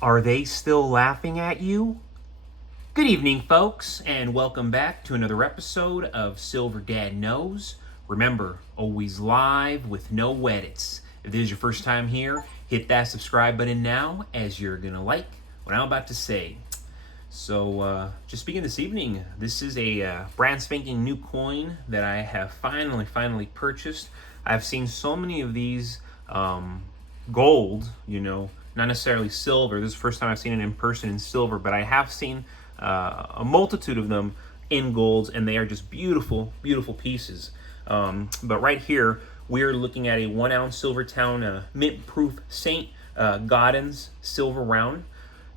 Are they still laughing at you? Good evening, folks, and welcome back to another episode of Silver Dad Knows. Remember, always live with no edits. If this is your first time here, hit that subscribe button now, as you're gonna like what I'm about to say. So, just begin this evening. This is a brand spanking new coin that I have finally purchased. I've seen so many of these gold, not necessarily silver. This is the first time I've seen it in person in silver, but I have seen a multitude of them in golds, and they are just beautiful pieces. But right here, we're looking at a 1 ounce Silvertown mint proof St. Gaudens silver round,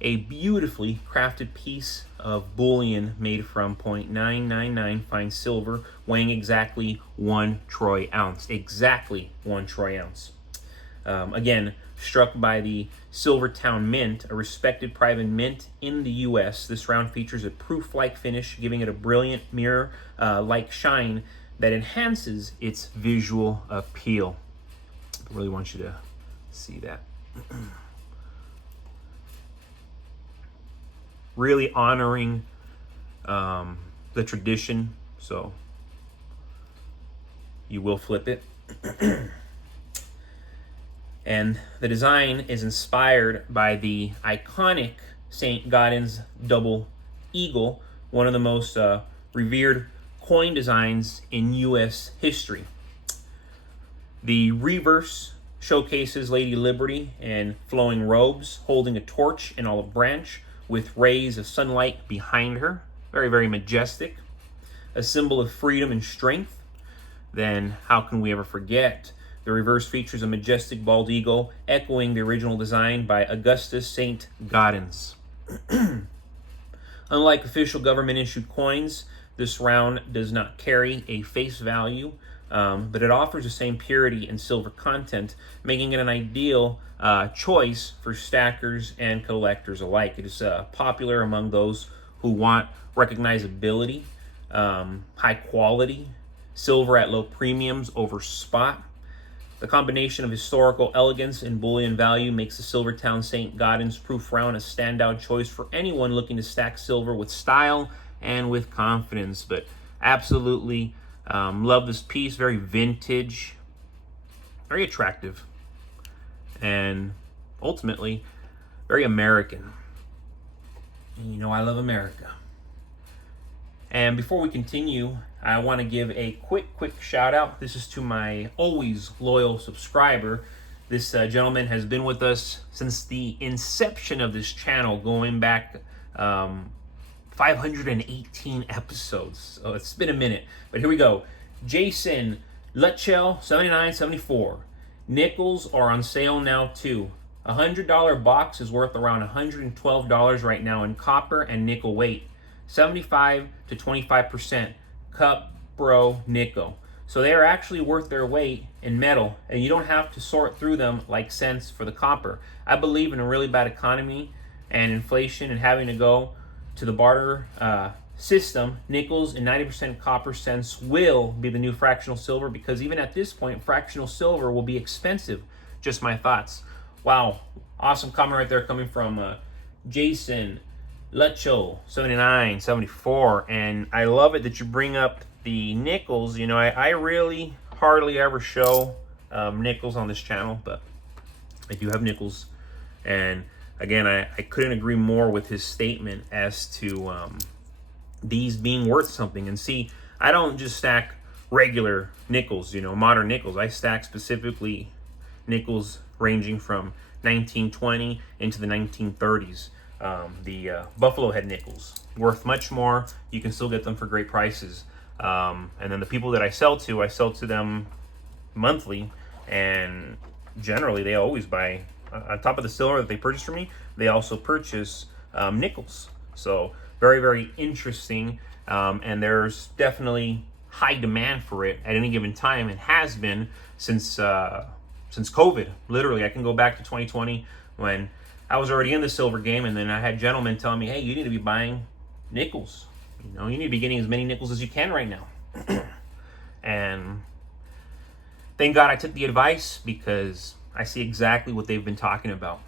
a beautifully crafted piece of bullion made from 0.999 fine silver, weighing exactly 1 troy ounce. Exactly 1 troy ounce. Again, struck by the Silvertown Mint, a respected private mint in the U.S. This round features a proof-like finish, giving it a brilliant mirror-like shine that enhances its visual appeal. I really want you to see that. Really honoring the tradition, so you will flip it. And the design is inspired by the iconic St. Gaudens double eagle, one of the most revered coin designs in U.S. history. The reverse showcases Lady Liberty in flowing robes, holding a torch in olive branch with rays of sunlight behind her. Very majestic. A symbol of freedom and strength. Then how can we ever forget? The reverse features a majestic bald eagle, echoing the original design by Augustus St. Gaudens. Unlike official government-issued coins, this round does not carry a face value, but it offers the same purity and silver content, making it an ideal choice for stackers and collectors alike. It is popular among those who want recognizability, high quality, silver at low premiums over spot. The combination of historical elegance and bullion value makes the Silvertown St. Gaudens proof round a standout choice for anyone looking to stack silver with style and with confidence. But absolutely love this piece. Very vintage, very attractive, and ultimately very American. You know I love America. And before we continue, I want to give a quick shout out. This is to my always loyal subscriber. This gentleman has been with us since the inception of this channel, going back 518 episodes. So it's been a minute, but here we go. Jason Lutchell 7974. Nickels are on sale now too. $100 box is worth around $112 right now in copper and nickel weight. 75 to 25% cup bro nickel. So they are actually worth their weight in metal, and you don't have to sort through them like cents for the copper. I believe in a really bad economy and inflation and having to go to the barter system, nickels and 90% copper cents will be the new fractional silver, because even at this point, fractional silver will be expensive. Just my thoughts. Wow, awesome comment right there coming from Jason Lutcho 7974, and I love it that you bring up the nickels. You know, I really hardly ever show nickels on this channel, but I do have nickels, and again, I couldn't agree more with his statement as to these being worth something. And see, I don't just stack regular nickels, modern nickels. I stack specifically nickels ranging from 1920 into the 1930s. The Buffalo Head nickels, worth much more. You can still get them for great prices. And then the people that I sell to them monthly, and generally they always buy, on top of the silver that they purchase from me, they also purchase nickels. So very interesting, and there's definitely high demand for it at any given time, and has been since COVID. Literally, I can go back to 2020 when I was already in the silver game, and then I had gentlemen telling me, hey, you need to be buying nickels. You need to be getting as many nickels as you can right now. And thank God I took the advice, because I see exactly what they've been talking about.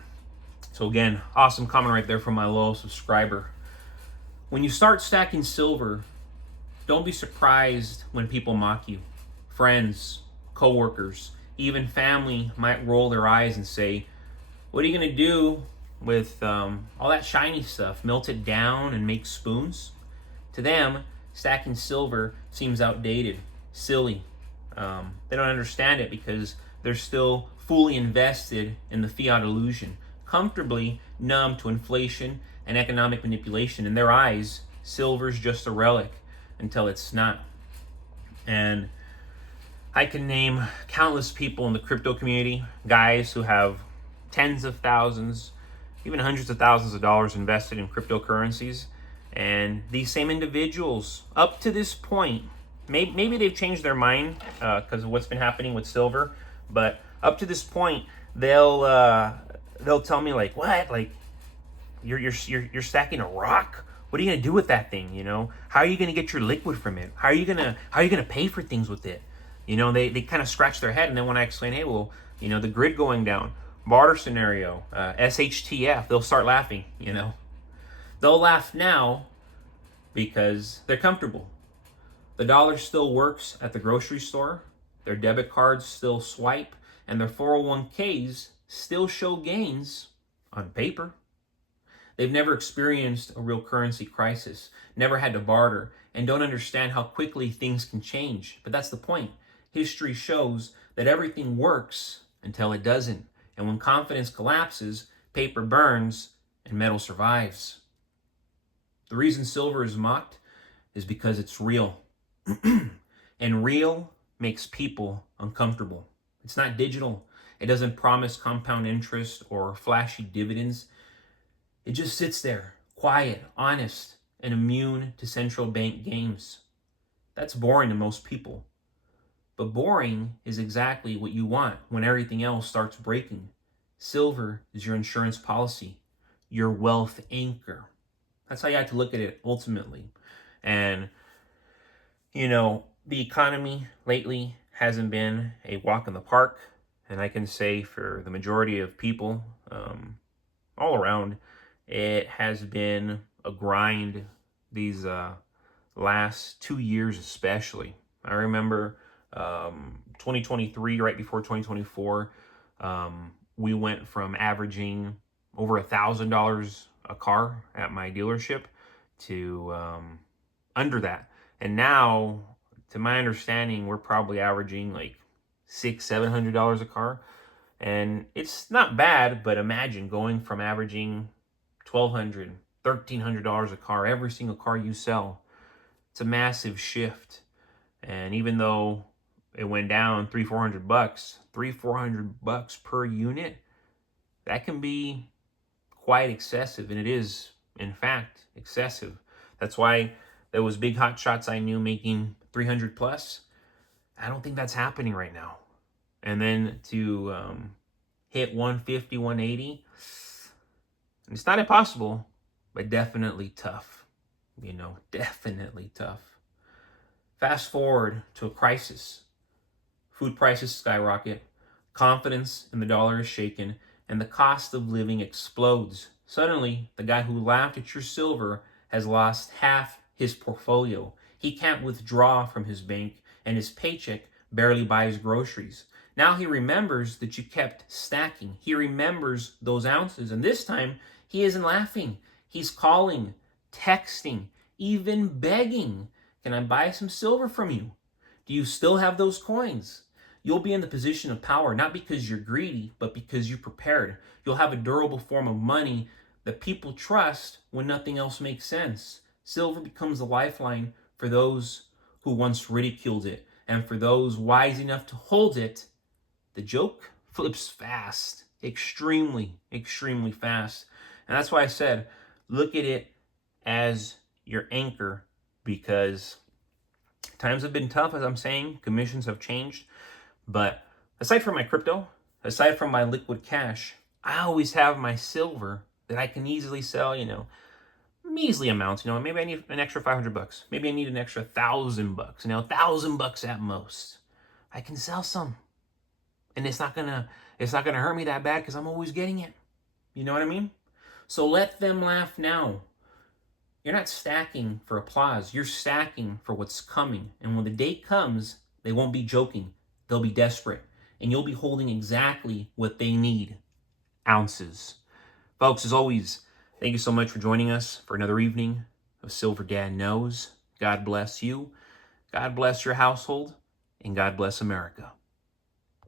So again, awesome comment right there from my loyal subscriber. When you start stacking silver, don't be surprised when people mock you. Friends, coworkers, even family might roll their eyes and say, what are you going to do with all that shiny stuff? Melt it down and make spoons? To them, stacking silver seems outdated, silly. They don't understand it because they're still fully invested in the fiat illusion, comfortably numb to inflation and economic manipulation. In their eyes, silver's just a relic until it's not. And I can name countless people in the crypto community, guys who have tens of thousands, even hundreds of thousands of dollars invested in cryptocurrencies. And these same individuals, up to this point, maybe they've changed their mind because of what's been happening with silver, but up to this point, they'll tell me like, what? Like, you're stacking a rock? What are you gonna do with that thing? You know, how are you gonna get your liquid from it? How are you gonna pay for things with it? You know, they kind of scratch their head, and then when I explain, hey, well, you know, the grid going down, barter scenario, SHTF, they'll start laughing. You know, they'll laugh now because they're comfortable. The dollar still works at the grocery store, their debit cards still swipe, and their 401ks still show gains on paper. They've never experienced a real currency crisis, never had to barter, and don't understand how quickly things can change. But that's the point. History shows that everything works until it doesn't. And when confidence collapses, paper burns and metal survives. The reason silver is mocked is because it's real. And real makes people uncomfortable. It's not digital. It doesn't promise compound interest or flashy dividends. It just sits there, quiet, honest, and immune to central bank games. That's boring to most people. But boring is exactly what you want when everything else starts breaking. Silver is your insurance policy, your wealth anchor. That's how you have to look at it ultimately. And, you know, the economy lately hasn't been a walk in the park. And I can say for the majority of people all around, it has been a grind these last 2 years especially. I remember 2023, right before 2024, we went from averaging over $1,000 a car at my dealership to under that. And now, to my understanding, we're probably averaging like $600-700 a car. And it's not bad, but imagine going from averaging $1,200-1,300 a car, every single car you sell. It's a massive shift. And even though it went down $300-400, $300-400 per unit, that can be quite excessive. And it is, in fact, excessive. That's why there was big hot shots I knew making 300 plus. I don't think that's happening right now. And then to hit 150, 180, it's not impossible, but definitely tough. You know, definitely tough. Fast forward to a crisis. Food prices skyrocket, confidence in the dollar is shaken, and the cost of living explodes. Suddenly, the guy who laughed at your silver has lost half his portfolio. He can't withdraw from his bank, and his paycheck barely buys groceries. Now he remembers that you kept stacking. He remembers those ounces, and this time he isn't laughing. He's calling, texting, even begging, "Can I buy some silver from you? Do you still have those coins?" You'll be in the position of power, not because you're greedy, but because you're prepared. You'll have a durable form of money that people trust when nothing else makes sense. Silver becomes a lifeline for those who once ridiculed it. And for those wise enough to hold it, the joke flips fast, extremely, extremely fast. And that's why I said, look at it as your anchor, because times have been tough, as I'm saying. Commissions have changed. But aside from my crypto, aside from my liquid cash, I always have my silver that I can easily sell, you know, measly amounts. You know, maybe I need an extra $500. Maybe I need an extra $1,000. You know, $1,000 at most. I can sell some, and it's not gonna hurt me that bad because I'm always getting it. You know what I mean? So let them laugh now. You're not stacking for applause. You're stacking for what's coming. And when the day comes, they won't be joking. They'll be desperate. And you'll be holding exactly what they need. Ounces. Folks, as always, thank you so much for joining us for another evening of Silver Dan Knows. God bless you. God bless your household. And God bless America.